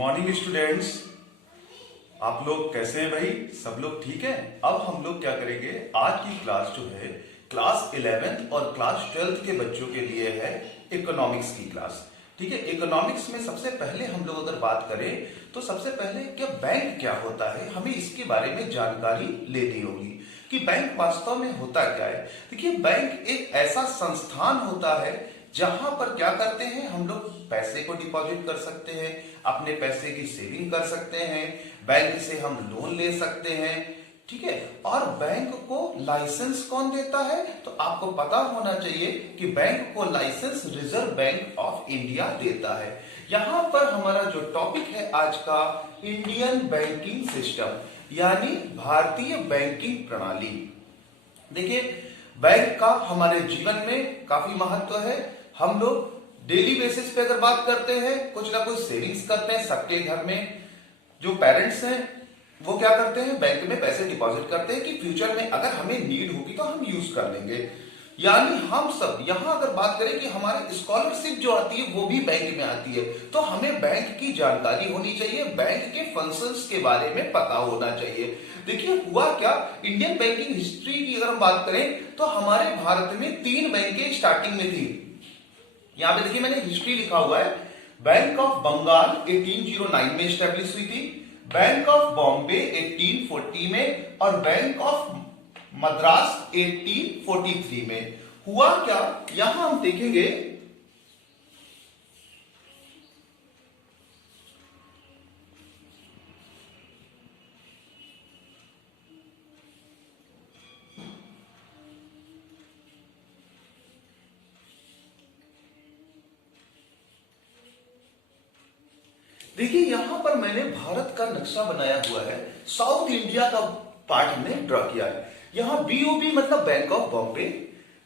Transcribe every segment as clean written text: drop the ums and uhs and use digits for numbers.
Morning students. आप लोग कैसे हैं भाई? सब लोग ठीक है। अब हम लोग क्या करेंगे, आज की क्लास जो है क्लास 11th और क्लास 12th के बच्चों के लिए है इकोनॉमिक्स की क्लास। ठीक है, इकोनॉमिक्स में सबसे पहले हम लोग अगर बात करें तो सबसे पहले क्या बैंक क्या होता है, हमें इसके बारे में जानकारी लेनी होगी कि बैंक वास्तव में होता क्या है। देखिए, बैंक एक ऐसा संस्थान होता है जहां पर क्या करते हैं, हम लोग पैसे को डिपॉजिट कर सकते हैं, अपने पैसे की सेविंग कर सकते हैं, बैंक से हम लोन ले सकते हैं। ठीक है, और बैंक को लाइसेंस कौन देता है? तो आपको पता होना चाहिए कि बैंक को licence Reserve Bank of India देता है। यहां पर हमारा जो टॉपिक है आज का, इंडियन बैंकिंग सिस्टम यानी भारतीय बैंकिंग प्रणाली। देखिए, बैंक का हमारे जीवन में काफी महत्व है। हम लोग डेली बेसिस पे अगर बात करते हैं, कुछ ना कुछ सेविंग्स करते हैं। सबके घर में जो पेरेंट्स हैं वो क्या करते हैं, बैंक में पैसे डिपॉजिट करते हैं कि फ्यूचर में अगर हमें नीड होगी तो हम यूज कर लेंगे। यानी हम सब यहां अगर बात करें कि हमारी स्कॉलरशिप जो आती है वो भी बैंक में आती है, तो हमें बैंक की जानकारी होनी चाहिए, बैंक के फंक्शंस के बारे में पता होना चाहिए। देखिए, हुआ क्या, इंडियन बैंकिंग हिस्ट्री की अगर हम बात करें तो हमारे भारत में 3 बैंकें स्टार्टिंग में थी। यहां पे देखिए मैंने हिस्ट्री लिखा हुआ है। बैंक ऑफ बंगाल 1809 में स्टैब्लिश हुई थी, बैंक ऑफ बॉम्बे 1840 में और बैंक ऑफ मद्रास 1843 में। हुआ क्या, यहां हम देखेंगे देखिए यहां पर मैंने भारत का नक्शा बनाया हुआ है, साउथ इंडिया का पार्ट हमने ड्रॉ किया है। यहां बीओबी मतलब बैंक ऑफ बॉम्बे,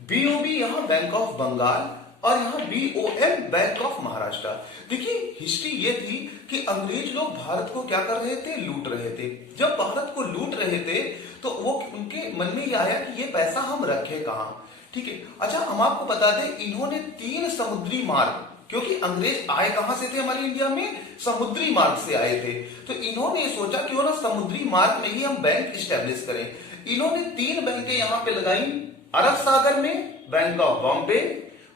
बीओबी यहां बैंक ऑफ बंगाल और यहां बीओएम बैंक ऑफ महाराष्ट्र। देखिए, हिस्ट्री ये थी कि अंग्रेज लोग भारत को क्या कर रहे थे, लूट रहे थे। जब भारत को लूट रहे थे तो वो उनके मन में ये आया कि ये पैसा हम रखे कहां। ठीक है, अच्छा हम आपको बता दें, इन्होंने 3 समुद्री मार्ग, क्योंकि अंग्रेज आए कहां से थे हमारे इंडिया में, समुद्री मार्ग से आए थे, तो इन्होंने सोचा क्यों ना समुद्री मार्ग में ही हम बैंक स्टैब्लिश करें। इन्होंने 3 बैंकें यहां पे लगाई, अरब सागर में बैंक ऑफ बॉम्बे,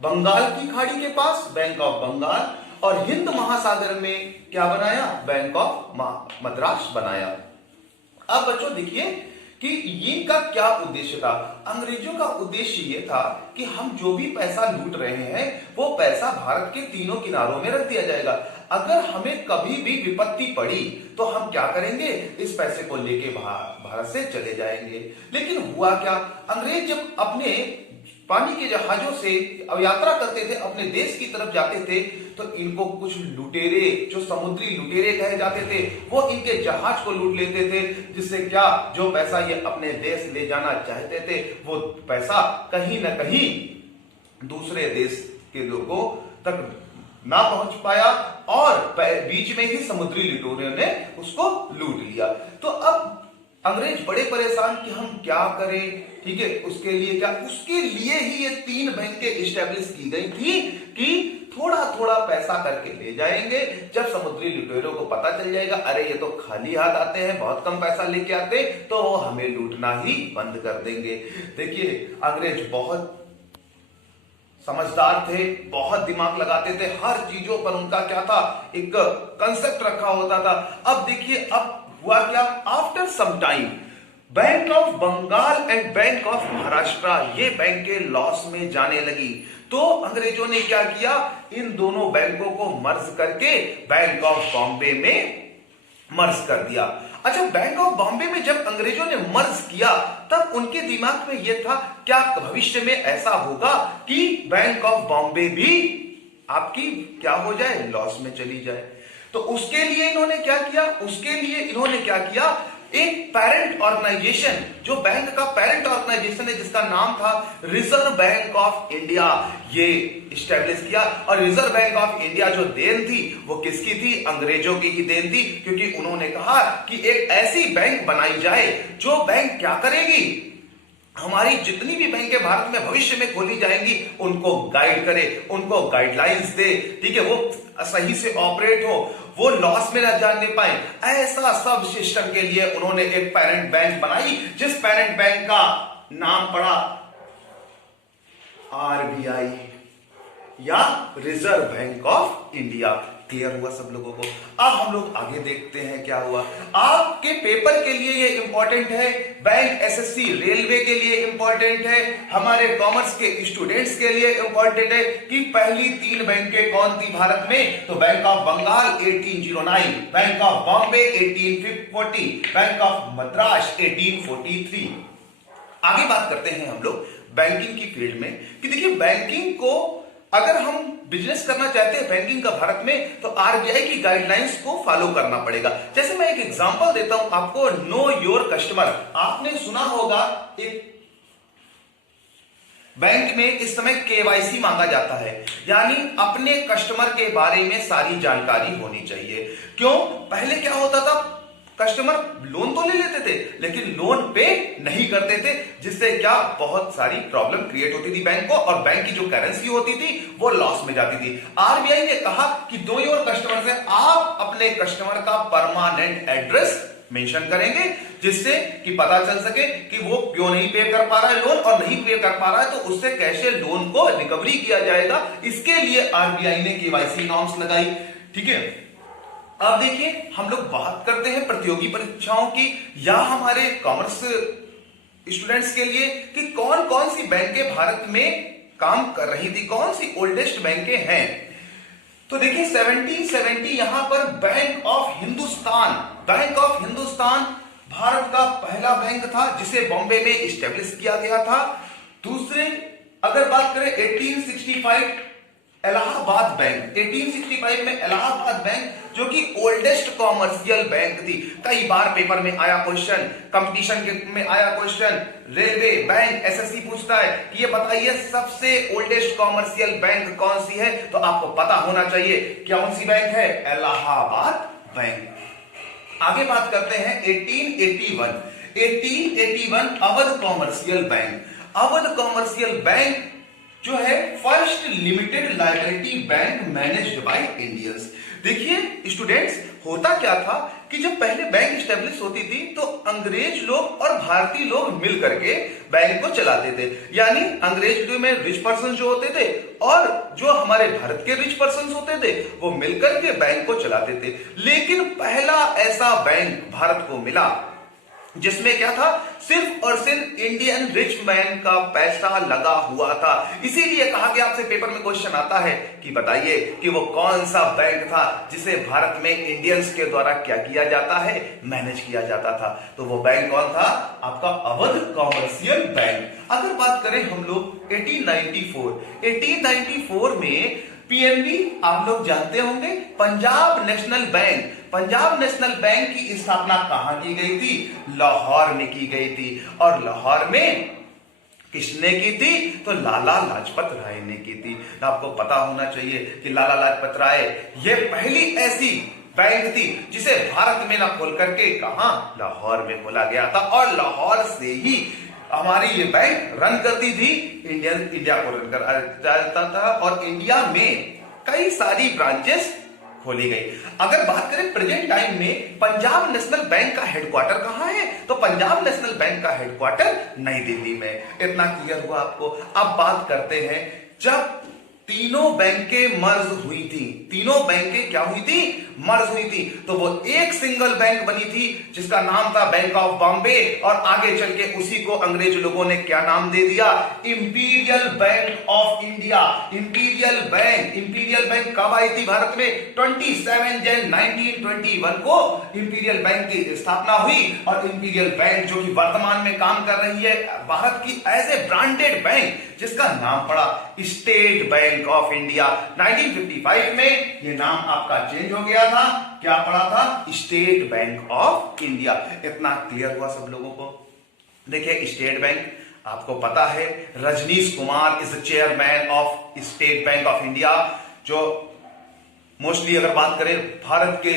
बंगाल की खाड़ी के पास बैंक ऑफ बंगाल और हिंद महासागर में क्या बनाया, बैंक ऑफ मद्रास बनाया। अब बच्चों देखिए कि इनका क्या उद्देश्य था। अंग्रेजों का उद्देश्य ये था कि हम जो भी पैसा लूट रहे हैं वो पैसा भारत के तीनों किनारों में रख दिया जाएगा। अगर हमें कभी भी विपत्ति पड़ी तो हम क्या करेंगे, इस पैसे को लेके भारत से चले जाएंगे। लेकिन हुआ क्या, अंग्रेज जब अपने पानी के जहाजों से अब यात्रा करते थे, अपने देश की तरफ जाते थे, तो इनको कुछ लुटेरे, जो समुद्री लुटेरे कहे जाते थे, वो इनके जहाज को लूट लेते थे, जिससे क्या, जो पैसा ये अपने देश ले जाना चाहते थे वो पैसा कहीं ना कहीं दूसरे देश के लोगों तक ना पहुंच पाया और बीच में ही समुद्री लुटेरों ने उसको लूट लिया। तो अब अंग्रेज बड़े परेशान कि हम क्या करें। ठीक है, उसके लिए क्या, उसके लिए ही ये 3 बैंकें स्टैब्लिश की गई थी कि थोड़ा थोड़ा पैसा करके ले जाएंगे। जब समुद्री लुटेरों को पता चल जाएगा अरे ये तो खाली हाथ आते हैं, बहुत कम पैसा लेके आते, तो वो हमें लूटना ही बंद कर देंगे। देखिए, अंग्रेज बहुत समझदार थे, बहुत दिमाग लगाते थे, हर चीजों पर उनका क्या था, एक कंसेप्ट रखा होता था। अब देखिए, अब हुआ क्या, after some time Bank of Bengal and Bank of Maharashtra ये बैंकें लॉस में जाने लगी। तो अंग्रेजों ने क्या किया, इन दोनों बैंकों को मर्ज करके बैंक ऑफ बॉम्बे में मर्ज कर दिया। अच्छा, बैंक ऑफ बॉम्बे में जब अंग्रेजों ने मर्ज किया तब उनके दिमाग में यह था, क्या भविष्य में ऐसा होगा कि बैंक ऑफ बॉम्बे भी आपकी क्या हो जाए, लॉस में चली जाए। तो उसके लिए इन्होंने क्या किया, एक पेरेंट ऑर्गेनाइजेशन, जो बैंक का पेरेंट ऑर्गेनाइजेशन है जिसका नाम था रिजर्व बैंक ऑफ इंडिया, ये स्टैब्लिश किया। और रिजर्व बैंक ऑफ इंडिया जो देन थी वो किसकी थी, अंग्रेजों की ही देन थी, क्योंकि उन्होंने कहा कि एक ऐसी बैंक बनाई जाए जो बैंक क्या करेगी, हमारी जितनी भी बैंकें भारत में भविष्य में खोली जाएंगी उनको गाइड करे, उनको गाइडलाइंस दे, ठीक है, वो सही से ऑपरेट हो, वो लॉस में न जाने पाए, ऐसा सब सिस्टम के लिए उन्होंने एक पेरेंट बैंक बनाई, जिस पेरेंट बैंक का नाम पड़ा आरबीआई या reserve Bank of India. Clear हुआ सब लोगों को? अब हम लोग आगे देखते हैं क्या हुआ। आपके पेपर के लिए ये इंपॉर्टेंट है, बैंक एसएससी रेलवे के लिए इंपॉर्टेंट है, हमारे कॉमर्स के स्टूडेंट्स के लिए इंपॉर्टेंट है कि पहली 3 बैंकें कौन थी भारत में। तो Bank of Bengal 1809, Bank of Bombay 1840, Bank of Madras 1843। आगे बात करते हैं हम लोग बैंकिंग की फील्ड में कि देखिए बैंकिंग को अगर हम बिजनेस करना चाहते हैं बैंकिंग का भारत में, तो आरबीआई की गाइडलाइंस को फॉलो करना पड़ेगा। जैसे मैं एक एग्जांपल देता हूं आपको, नो योर कस्टमर। आपने सुना होगा एक बैंक में इस समय केवाईसी मांगा जाता है, यानी अपने कस्टमर के बारे में सारी जानकारी होनी चाहिए। क्यों? पहले क्या होता था, कस्टमर लोन तो ले लेते थे लेकिन लोन पे नहीं करते थे, जिससे क्या बहुत सारी प्रॉब्लम क्रिएट होती थी बैंक को, और बैंक की जो करेंसी होती थी वो लॉस में जाती थी। आरबीआई ने कहा कि दो योर कस्टमर से आप अपने कस्टमर का परमानेंट एड्रेस मेंशन करेंगे, जिससे कि पता चल सके कि वो क्यों नहीं पे कर पा रहा है लोन, और नहीं पे कर पा रहा है तो उससे कैसे लोन को रिकवरी किया जाएगा। इसके लिए आरबीआई ने केवाईसी नॉर्म्स लगाई। ठीक है, अब देखिए हम लोग बात करते हैं प्रतियोगी परीक्षाओं की या हमारे कॉमर्स स्टूडेंट्स के लिए कि कौन कौन सी बैंकें भारत में काम कर रही थी, कौन सी ओल्डेस्ट बैंकें हैं। तो देखिए 1770 यहां पर बैंक ऑफ हिंदुस्तान भारत का पहला बैंक था जिसे बॉम्बे में इस्टेब्लिश किया गया था। दूसरे अगर बात करें 1865 इलाहाबाद बैंक, 1865 में इलाहाबाद बैंक जो कि ओल्डेस्ट कॉमर्शियल बैंक थी। कई बार पेपर में आया क्वेश्चन, कंपटीशन में आया क्वेश्चन, रेलवे बैंक एसएससी पूछता है कि ये बताइए सबसे ओल्डेस्ट कॉमर्शियल बैंक कौन सी है, तो आपको पता होना चाहिए कौन सी बैंक है, इलाहाबाद बैंक। आगे बात करते हैं 1881 Awadh commercial bank. Awadh commercial bank जो है first limited liability bank managed by Indians. देखिए स्टूडेंट्स, होता क्या था कि जब पहले बैंक स्टेब्लिश होती थी तो अंग्रेज लोग और भारतीय लोग मिल करके बैंक को चलाते थे, यानी अंग्रेज में रिच पर्सन जो होते थे और जो हमारे भारत के रिच पर्सन होते थे वो मिलकर के बैंक को चलाते थे। लेकिन पहला ऐसा बैंक भारत को मिला जिसमें क्या था, सिर्फ और सिर्फ इंडियन रिच मैन का पैसा लगा हुआ था। इसीलिए कहा गया, आपसे पेपर में क्वेश्चन आता है कि बताइए कि वो कौन सा बैंक था जिसे भारत में इंडियंस के द्वारा क्या किया जाता है, मैनेज किया जाता था। तो वो बैंक कौन था, आपका अवध कॉमर्शियल बैंक। अगर बात करें हम लोग 1894 में पीएनबी आप लोग जानते होंगे, Punjab national bank. Punjab national bank की स्थापना कहां की गई थी, लाहौर में की गई थी। और लाहौर में किसने की थी, तो लाला लाजपत राय ने की थी। आपको पता होना चाहिए कि लाला लाजपत राय ये पहली ऐसी बैंक थी जिसे भारत में ना खोल करके कहां, लाहौर में खोला गया था, और लाहौर से ही हमारी ये बैंक रन करती थी, इंडिया को रन करता था, और इंडिया में कई सारी ब्रांचेस खोली गई। अगर बात करें प्रेजेंट टाइम में पंजाब नेशनल बैंक का हेडक्वार्टर कहां है, तो पंजाब नेशनल बैंक का हेडक्वार्टर नई दिल्ली में। इतना क्लियर हुआ आपको। अब बात करते हैं जब तीनों बैंकें मर्ज हुई थी, तीनों बैंकें क्या हुई थी, मर्ज हुई थी, तो वो एक सिंगल बैंक बनी थी जिसका नाम था बैंक ऑफ बॉम्बे। और आगे चल के उसी को अंग्रेज लोगों ने क्या नाम दे दिया, imperial bank of India. Imperial bank कब आई थी भारत में, 27 जनवरी 1921 को इंपीरियल बैंक की स्थापना हुई। और इंपीरियल बैंक जो कि वर्तमान में काम कर रही है भारत की एज ए ब्रांडेड बैंक, जिसका नाम पड़ा स्टेट बैंक ऑफ इंडिया। 1955 में ये नाम आपका चेंज हो गया था, क्या पड़ा था, स्टेट बैंक ऑफ इंडिया। इतना क्लियर हुआ सब लोगों को। देखिए स्टेट बैंक आपको पता है, Rajneesh Kumar is the chairman of State Bank of India. जो मोस्टली अगर बात करें भारत के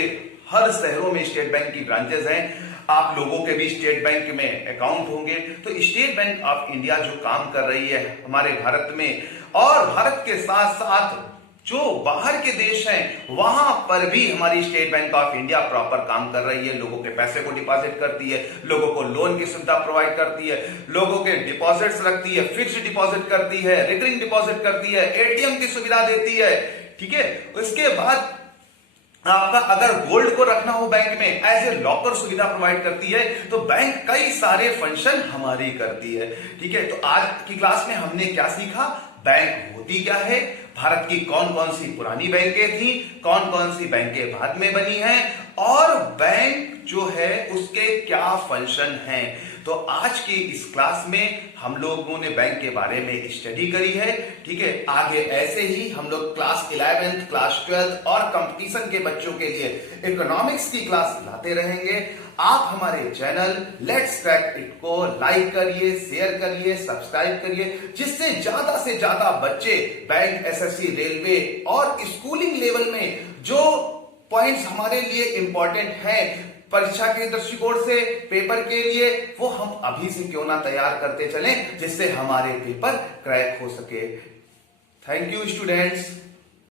हर शहरों में स्टेट बैंक की ब्रांचेस हैं। आप लोगों के भी स्टेट बैंक में अकाउंट होंगे। तो स्टेट बैंक ऑफ इंडिया जो काम कर रही है हमारे भारत में, और भारत के साथ साथ जो बाहर के देश हैं वहां पर भी हमारी state Bank of India proper काम कर रही है। लोगों के पैसे को डिपॉजिट करती है, लोगों को लोन की सुविधा प्रोवाइड करती है, लोगों के डिपॉजिट्स रखती है, फिक्स्ड डिपॉजिट करती है, रिकरिंग डिपॉजिट करती है, एटीएम की सुविधा देती है। ठीक है, उसके बाद आपका अगर गोल्ड को रखना हो बैंक में एज ए लॉकर सुविधा प्रोवाइड करती है। तो बैंक कई सारे फंक्शन हमारी करती है। ठीक है, तो आज की क्लास में हमने क्या सीखा, बैंक होती क्या है, भारत की कौन कौन सी पुरानी बैंकें थी, कौन कौन सी बैंकें बाद में बनी हैं, और बैंक जो है उसके क्या फंक्शन हैं। तो आज की इस क्लास में हम लोगों ने बैंक के बारे में स्टडी करी है। ठीक है, आगे ऐसे ही हम लोग क्लास 11th, क्लास 12th और कंपटीशन के बच्चों के लिए इकोनॉमिक्स की क्लास लाते रहेंगे। आप हमारे चैनल लेट्स क्रैक इट को लाइक करिए, शेयर करिए, सब्सक्राइब करिए, जिससे ज्यादा से ज्यादा बच्चे बैंक, एसएससी, रेलवे और स्कूलिंग लेवल में जो पॉइंट्स हमारे लिए इंपॉर्टेंट हैं परीक्षा के दृष्टिकोण से, पेपर के लिए, वो हम अभी से क्यों ना तैयार करते चलें, जिससे हमारे पेपर क्रैक हो सके। Thank you students.